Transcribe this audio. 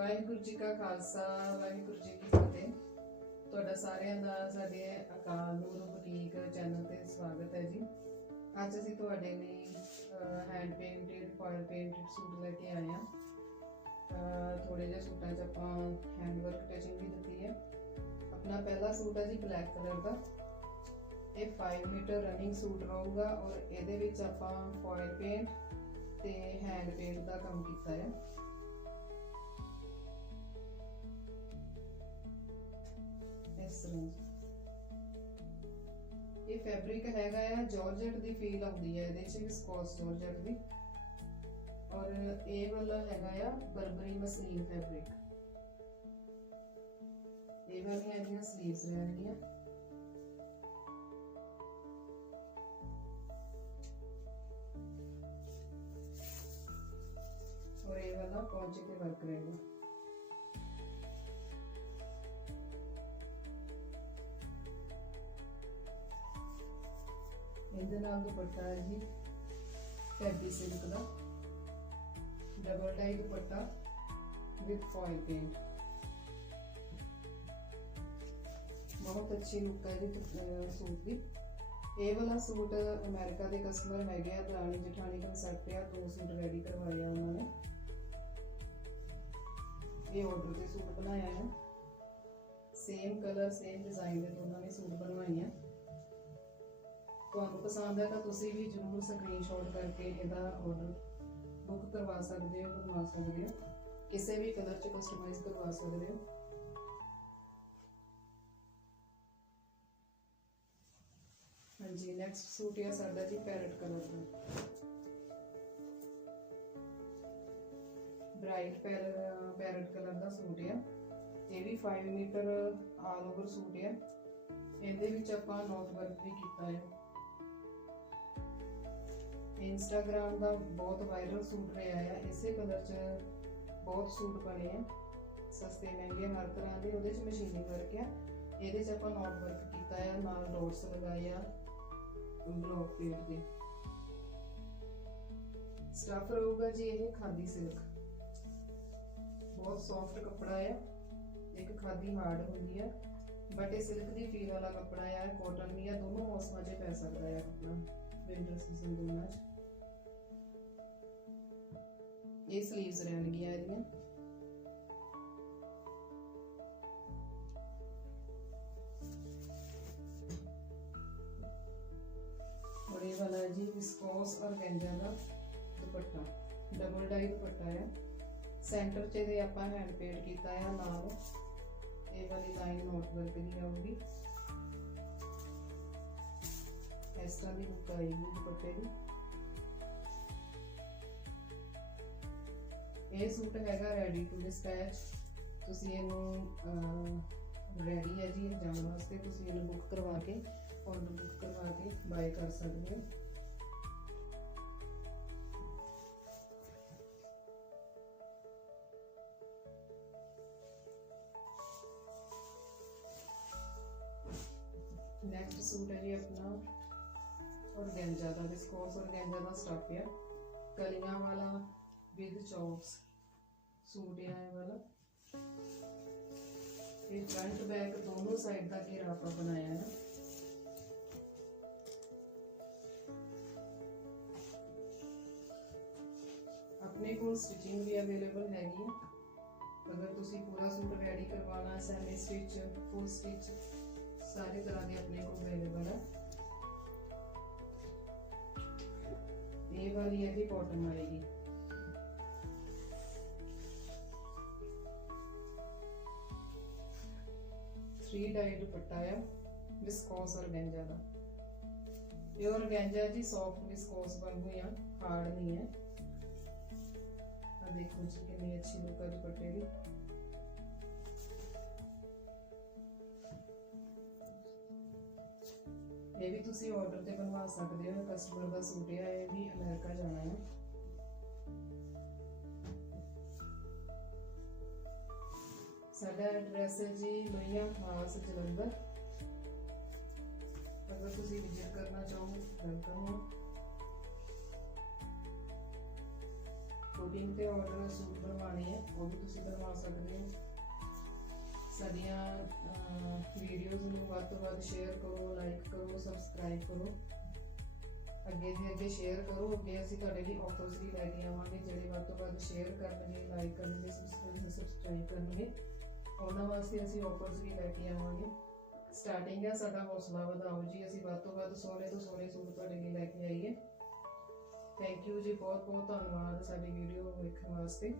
ਵਾਹਿਗੁਰੂ ਜੀ ਕਾ ਖਾਲਸਾ, ਵਾਹਿਗੁਰੂ ਜੀ ਕੀ ਫਤਿਹ। ਤੁਹਾਡਾ ਸਾਰਿਆਂ ਦਾ ਸਾਡੇ ਅਕਾਲ ਨੂਰ ਬੁਟੀਕ ਚੈਨਲ ਤੇ ਸਵਾਗਤ ਹੈ ਜੀ। ਅੱਜ ਅਸੀਂ ਤੁਹਾਡੇ ਲਈ hand painted fire painted suit ਲੈ ਕੇ ਆਏ ਹਾਂ। ਥੋੜੇ ਜਿਹੇ ਸੂਟਾਂ 'ਚ ਆਪਾਂ ਹੈਂਡ ਵਰਕ ਟਚਿੰਗ ਵੀ ਦਿੱਤੀ ਹੈ। ਆਪਣਾ ਪਹਿਲਾ ਸੂਟ ਹੈ ਜੀ ਬਲੈਕ ਕਲਰ ਦਾ। ਇਹ 5 ਮੀਟਰ ਰਨਿੰਗ ਸੂਟ ਰਹੂਗਾ ਔਰ ਇਹਦੇ ਵਿੱਚ ਆਪਾਂ ਫਾਇਰ ਪੇਂਟ ਤੇ ਹੈਂਡ ਪੇਂਟ ਦਾ ਕੰਮ ਕੀਤਾ ਹੈ। ਫੈਬਰਿਕ ਹੈਗਾ ਆ ਜਾਰਜਟ ਦੀ ਫੀਲ ਆਉਂਦੀ ਹੈ ਇਹਦੇ 'ਚ ਵਿਸਕੋਸ ਜਾਰਜਟ ਦੀ। ਔਰ ਇਹ ਵਾਲਾ ਹੈਗਾ ਆ ਬਰਬਰੀ ਮਸਲੀਨ ਫੈਬਰਿਕ ਇਹ ਵਾਲੀਆਂ ਇਹਦੀਆਂ ਸਲੀਵਸ ਰਹਿਣਗੀਆਂ। ਔਰ ਇਹ ਵਾਲਾ ਪੌਂਚੇ ਤੇ ਵਰਕ ਰਹੇਗਾ ਇਹਦੇ ਨਾਲ ਦੁਪੱਟਾ ਹੈ ਜੀ ਫੈਬਰੀ ਸਿਲਕ ਦਾ। Double tie dupatta with foil paint ਬਹੁਤ ਅੱਛੀ ਲੁੱਕ ਹੈ ਜੀ ਅਹ, ਸੂਟ ਦੀ। ਇਹ ਵਾਲਾ ਸੂਟ ਅਮਰੀਕਾ ਦੇ ਕਸਟਮਰ ਹੈਗੇ ਆ, ਦਰਾਣੀ ਜਠਾਣੀ ਕਨਸੈਪਟ ਆ, ਦੋ ਸੂਟ ਰੈਡੀ ਕਰਵਾਏ ਆ ਉਹਨਾਂ ਨੇ। ਇਹ ਆਰਡਰ ਤੇ ਸੂਟ ਬਣਾਇਆ ਹੈ। ਸੇਮ ਕਲਰ ਸੇਮ ਡਿਜ਼ਾਈਨ ਦੇ ਦੋਨਾਂ ਨੇ ਸੂਟ ਬਣਵਾਏ ਆ। ਤੁਹਾਨੂੰ ਪਸੰਦ ਹੈ ਤਾਂ ਤੁਸੀਂ ਵੀ ਜਰੂਰ ਸਕਰੀਨਸ਼ਾਟ ਕਰਕੇ ਇਹਦਾ ਆਰਡਰ ਬੁੱਕ ਕਰਵਾ ਸਕਦੇ ਹੋ, ਬਣਵਾ ਸਕਦੇ ਹੋ। ਕਿਸੇ ਵੀ ਕਲਰ ਚ ਕਸਟਮਾਈਜ਼ ਕਰਵਾ ਸਕਦੇ ਹੋ। ਹਾਂਜੀ ਨੈਕਸਟ ਸੂਟ ਹੈ ਸਾਡਾ ਜੀ ਪੈਰਟ ਕਲਰ ਦਾ। ਬ੍ਰਾਈਟ ਪੈਰਟ ਪੈਰਟ ਕਲਰ ਦਾ ਸੂਟ ਹੈ ਇਹ ਵੀ 5 ਮੀਟਰ ਆਲ ਓਵਰ ਸੂਟ ਹੈ ਇਹਦੇ ਵਿੱਚ ਆਪਾਂ ਨੋਟ ਵਰਕ ਵੀ ਕੀਤਾ ਹੈ ਇੰਸਟਾਗ੍ਰam ਦਾ ਬਹੁਤ ਵਾਇਰਲ ਸੂਟ ਰਿਹਾ ਆ, ਇਸੇ ਕਲਰ 'ਚ ਬਹੁਤ ਸੂਟ ਬਣੇ ਆ, ਸਸਤੇ ਮਹਿੰਗੇ ਹਰ ਤਰ੍ਹਾਂ ਦੇ, ਉਹਦੇ 'ਚ ਮਸ਼ੀਨੀ ਵਰਕ ਆ, ਇਹਦੇ 'ਚ ਆਪਾਂ ਨੋਟ ਵਰਕ ਕੀਤਾ ਹੈ ਨਾਲ ਡੋਟਸ ਲਗਾਏ ਆ ਬਲੌਕ ਪੇਂਟ ਦੇ ਸਟਫ ਰਹੂਗਾ ਜੀ ਇਹ ਖਾਦੀ ਸਿਲਕ ਬਹੁਤ ਸੌਫਟ ਕੱਪੜਾ ਹੈ ਇੱਕ ਖਾਦੀ ਹਾਰਡ ਹੁੰਦੀ ਆ ਬਟ ਇਹ ਸਿਲਕ ਦੀ ਫੀਲ ਵਾਲਾ ਕੱਪੜਾ ਆ ਕਾਟਨ ਵੀ ਆ ਦੋਨੋਂ ਮੌਸਮਾਂ 'ਚ ਪੈ ਸਕਦਾ ਆ ਕੱਪੜਾ ਵਿੰਟਰ ਸੀਜ਼ਨ ਦੋਨਾਂ 'ਚ। ਇਹ 슬ੀਵਸ ਰਹਿਣਗੀਆਂ ਇਹਦੀਆਂ। ਔਰ ਇਹ ਵਾਲਾ ਜੀ ਵਿਸਕੋਸ ਔਰਗੈਂਜਾ ਦਾ ਦੁਪੱਟਾ। ਡਬਲ ਡਾਈ ਦੁਪੱਟਾ ਹੈ। ਸੈਂਟਰ 'ਚ ਇਹਦੇ ਆਪਾਂ ਹੈਂਡ ਪੇਂਟ ਕੀਤਾ ਹੈ ਨਾਲ। ਇਹ ਵਾਲੀ ਲਾਈਨ ਨੋਟ ਵਰਕ ਦੀ ਆਉਗੀ ਇਸ ਤਰ੍ਹਾਂ ਦੀ ਲੁੱਕ ਆਏਗੀ ਦੁਪੱਟੇ ਦੀ। ਇਹ ਸੂਟ ਹੈਗਾ ਰੈਡੀ ਟੂ ਡਿਸਪੈਚ ਤੁਸੀਂ ਇਹਨੂੰ ਰੈਡੀ ਹੈ ਜੀ, ਇਹ ਜਾਣ ਵਾਸਤੇ ਤੁਸੀਂ ਇਹਨੂੰ ਬੁੱਕ ਕਰਵਾ ਕੇ ਆਰਡਰ ਬੁੱਕ ਕਰਵਾ ਕੇ ਬਾਏ ਕਰ ਸਕਦੇ ਹੋ। ਨੈਕਸਟ ਸੂਟ ਹੈ ਜੀ ਆਪਣਾ ਔਰਗੈਂਜਾ ਦਾ ਵਿਸਕੋਸ ਔਰਗੈਂਜਾ ਦਾ ਸਟਫ ਹੈ ਕਲੀਆਂ ਵਾਲਾ ਵਿਦ ਚੌਕਸ ਸੂਟ ਹੈ ਇਹ ਵਾਲਾ। ਇਹ ਫਰੰਟ ਬੈਕ ਦੋਨੋਂ ਸਾਈਡ ਦਾ ਘੇਰਾ ਆਪਾਂ ਬਣਾਇਆ ਹੈ। ਆਪਣੇ ਕੋਲ ਸਟਿਚਿੰਗ ਵੀ ਅਵੇਲੇਬਲ ਹੈਗੀ ਹੈ। ਅਗਰ ਤੁਸੀਂ ਪੂਰਾ ਸੂਟ ਰੈਡੀ ਕਰਵਾਉਣਾ ਸੈਮੀ ਸਟਿਚ ਫੁੱਲ ਸਟਿਚ ਸਾਰੇ ਤਰ੍ਹਾਂ ਦੇ ਆਪਣੇ ਕੋਲ ਅਵੇਲੇਬਲ ਹੈ। ਇਹ ਵਾਲੀ ਹੈ ਜੀ ਕਾਟਨ ਆਏਗੀ ਥ੍ਰੀ ਡਾਈ ਦੁਪੱਟਾ ਹੈ ਵਿਸਕੋਸ ਔਰਗੈਂਜਾ ਦਾ। ਇਹ ਔਰਗੈਂਜਾ ਜੀ ਸੌਫਟ ਵਿਸਕੋਸ ਬਣ ਹੋਈ ਆ ਹਾਰਡ ਨਹੀਂ ਹੈ। ਆ ਦੇਖੋ ਜੀ ਕਿੰਨੀ ਅੱਛੀ ਲੁੱਕ ਹੈ ਦੁਪੱਟੇ ਦੀ। ਇਹ ਵੀ ਤੁਸੀਂ ਆਰਡਰ ਤੇ ਬਣਵਾ ਸਕਦੇ ਹੋ ਕਸਟਮਰ ਦਾ ਸੂਟ ਹੈ ਇਹ ਵੀ ਅਮਰੀਕਾ ਐਡਰੈਸ ਹੈ ਜੀ ਲੋਹੀਆਂ ਖਾਸ ਜਲੰਧਰ। ਅਗਰ ਤੁਸੀਂ ਵਿਜ਼ਿਟ ਕਰਨਾ ਚਾਹੋ ਵੈਲਕਮ ਹੋ। ਬੁਕਿੰਗ ਤੇ ਆਰਡਰ ਸੂਟ ਬਣਵਾਉਣੇ ਬਣਵਾਉਣੀ ਹੈ ਉਹ ਵੀ ਤੁਸੀਂ ਬਣਵਾ ਸਕਦੇ ਹੋ। ਸਾਡੀਆਂ ਵੀਡੀਓਜ਼ ਨੂੰ ਵੱਧ ਤੋਂ ਵੱਧ ਸ਼ੇਅਰ ਕਰੋ ਲਾਈਕ ਕਰੋ ਸਬਸਕ੍ਰਾਈਬ ਕਰੋ। ਅੱਗੇ ਦੀ ਅੱਗੇ ਸ਼ੇਅਰ ਕਰੋ, ਅੱਗੇ ਅਸੀਂ ਤੁਹਾਡੇ ਲਈ ਆਫਰਸ ਵੀ ਲੈ ਕੇ ਆਵਾਂਗੇ, ਜਿਹੜੇ ਵੱਧ ਤੋਂ ਵੱਧ ਸ਼ੇਅਰ ਕਰਨਗੇ ਲਾਈਕ ਕਰਨਗੇ ਸਬਸਕ੍ਰਾਈਬ ਕਰਨਗੇ। ਉਹਨਾਂ ਵਾਸਤੇ ਅਸੀਂ ਆਫਰਸ ਵੀ ਲੈ ਕੇ ਆਵਾਂਗੇ। ਸਟਾਰਟਿੰਗ ਹੈ ਸਾਡਾ ਹੌਸਲਾ ਵਧਾਓ ਜੀ। ਅਸੀਂ ਵੱਧ ਤੋਂ ਵੱਧ ਸੋਹਣੇ ਤੋਂ ਸੋਹਣੇ ਸੂਟ ਤੁਹਾਡੇ ਲਈ ਲੈ ਕੇ ਆਈਏ। ਥੈਂਕ ਯੂ ਜੀ ਬਹੁਤ ਬਹੁਤ ਧੰਨਵਾਦ ਸਾਡੀ ਵੀਡੀਓ ਵੇਖਣ ਵਾਸਤੇ।